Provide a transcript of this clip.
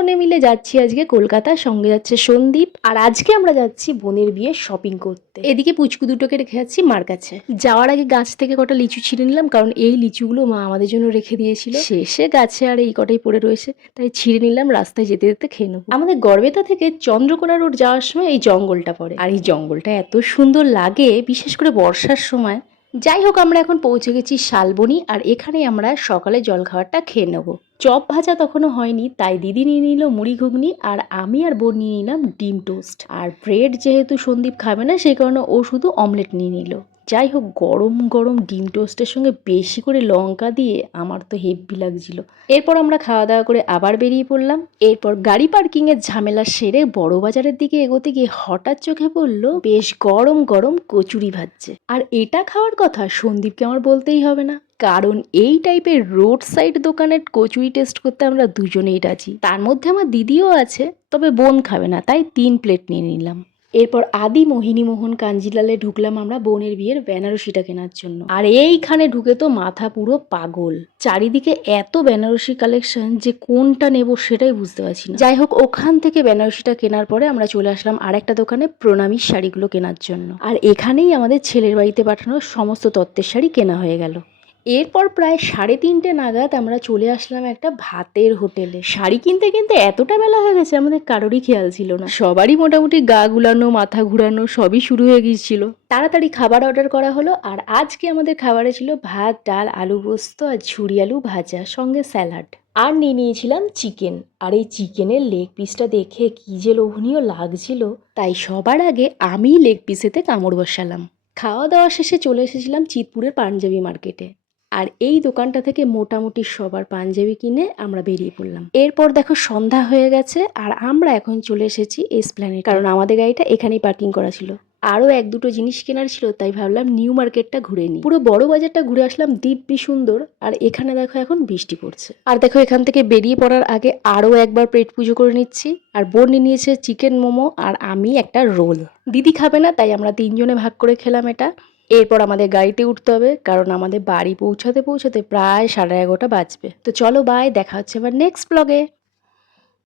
বোনে মিলে যাচ্ছি আজকে কলকাতা, সঙ্গে যাচ্ছে সন্দীপ। আর আজকে আমরা যাচ্ছি বোনের বিয়ে শপিং করতে। এদিকে পুচকু দুটোকে রেখে যাচ্ছি মার কাছে। যাওয়ার আগে গাছ থেকে কটা লিচু ছিঁড়ে নিলাম, কারণ এই লিচুগুলো মা আমাদের জন্য রেখে দিয়েছিল। শেষে গাছে আর এই কটাই পড়ে রয়েছে, তাই ছিঁড়ে নিলাম, রাস্তায় যেতে যেতে খেয়ে নেবো। আমাদের গড়বেতা থেকে চন্দ্রকোনা রোড যাওয়ার সময় এই জঙ্গলটা পড়ে, আর এই জঙ্গলটা এত সুন্দর লাগে, বিশেষ করে বর্ষার সময়। যাই হোক, আমরা এখন পৌঁছে গেছি শালবনি, আর এখানেই আমরা সকালে জলখাবারটা খেয়ে নেবো। চপ ভাজা তখনও হয়নি, তাই দিদি নিয়ে নিল মুড়ি ঘুগনি, আর আমি আর বোন নিয়ে নিলাম ডিম টোস্ট। আর ব্রেড যেহেতু সন্দীপ খাবে না, সেই কারণে ও শুধু অমলেট নিয়ে নিল। যাই হোক, গরম গরম ডিম টোস্টের সঙ্গে বেশি করে লঙ্কা দিয়ে আমার তো হেব্বি লাগছিল। এরপর আমরা খাওয়া দাওয়া করে আবার বেরিয়ে পড়লাম। এরপর গাড়ি পার্কিংয়ের ঝামেলা সেরে বড় বাজারের দিকে এগোতে গিয়ে হঠাৎ চোখে পড়লো বেশ গরম গরম কচুরি ভাজছে। আর এটা খাওয়ার কথা সন্দীপকে আমার বলতেই হবে না, কারণ এই টাইপের রোড সাইড দোকানের কচুরি টেস্ট করতে আমরা দুজনেই রাজি। তার মধ্যে আমার দিদিও আছে, তবে বোন খাবে না, তাই 3 প্লেট নিয়ে নিলাম। এরপর আদি মোহিনী মোহন কাঞ্জিলালে ঢুকলাম আমরা বোনের বিয়ের বেনারসিটা কেনার জন্য। আর এইখানে ঢুকে তো মাথা পুরো পাগল, চারিদিকে এত বেনারসি কালেকশন যে কোনটা নেব সেটাই বুঝতে পারছি না। যাই হোক, ওখান থেকে বেনারসিটা কেনার পরে আমরা চলে আসলাম আরেকটা দোকানে প্রণামীর শাড়িগুলো কেনার জন্য। আর এখানেই আমাদের ছেলের বাড়িতে পাঠানো সমস্ত তত্ত্বের শাড়ি কেনা হয়ে গেল। এরপর প্রায় 3:30 নাগাদ আমরা চলে আসলাম একটা ভাতের হোটেলে। শাড়ি কিনতে কিনতে এতটা বেলা হয়ে গেছে আমাদের কারোরই খেয়াল ছিল না। সবারই মোটামুটি গা গুলানো, মাথা ঘুরানো সবই শুরু হয়ে গিয়েছিল। তাড়াতাড়ি খাবার অর্ডার করা হলো। আর আজকে আমাদের খাবারে ছিল ভাত, ডাল, আলু পোস্ত আর ঝুরি আলু ভাজা, সঙ্গে স্যালাড। আর নিয়ে নিয়েছিলাম চিকেন। আর এই চিকেনের লেগ পিসটা দেখে কি যে লোভনীয় লাগছিল, তাই সবার আগে আমি লেগ পিসেতে কামড় বসালাম। খাওয়া দাওয়া শেষে চলে এসেছিলাম চিতপুরের পাঞ্জাবি মার্কেটে। আর এই দোকানটা থেকে মোটামুটি সবার পাঞ্জাবি কিনে আমরা বেরিয়ে পড়লাম। এরপর দেখো সন্ধ্যা হয়ে গেছে, আর আমরা এখন চলে এসেছি এসপ্ল্যানেড, কারণ আমাদের গাড়িটা এখানেই পার্কিং করা ছিল। আরও 1-2টো জিনিস কেনার ছিল, তাই ভাবলাম নিউ মার্কেটটা ঘুরে নিই। পুরো বড় বাজারটা ঘুরে আসলাম, দিব্যি সুন্দর। আর এখানে দেখো এখন বৃষ্টি পড়ছে। আর দেখো, এখান থেকে বেরিয়ে পড়ার আগে আরও একবার পেট পুজো করে নিচ্ছি। আর বোন নিয়ে নিয়েছে চিকেন মোমো, আর আমি একটা রোল। দিদি খাবে না, তাই আমরা 3 জনে ভাগ করে খেলাম এটা। এরপর আমাদের গাড়িতে উঠতে হবে, কারণ আমাদের বাড়ি পৌঁছাতে পৌঁছাতে প্রায় 11:30 বাজবে। তো চলো, বাই, দেখা হচ্ছে আবার নেক্সট ব্লগে।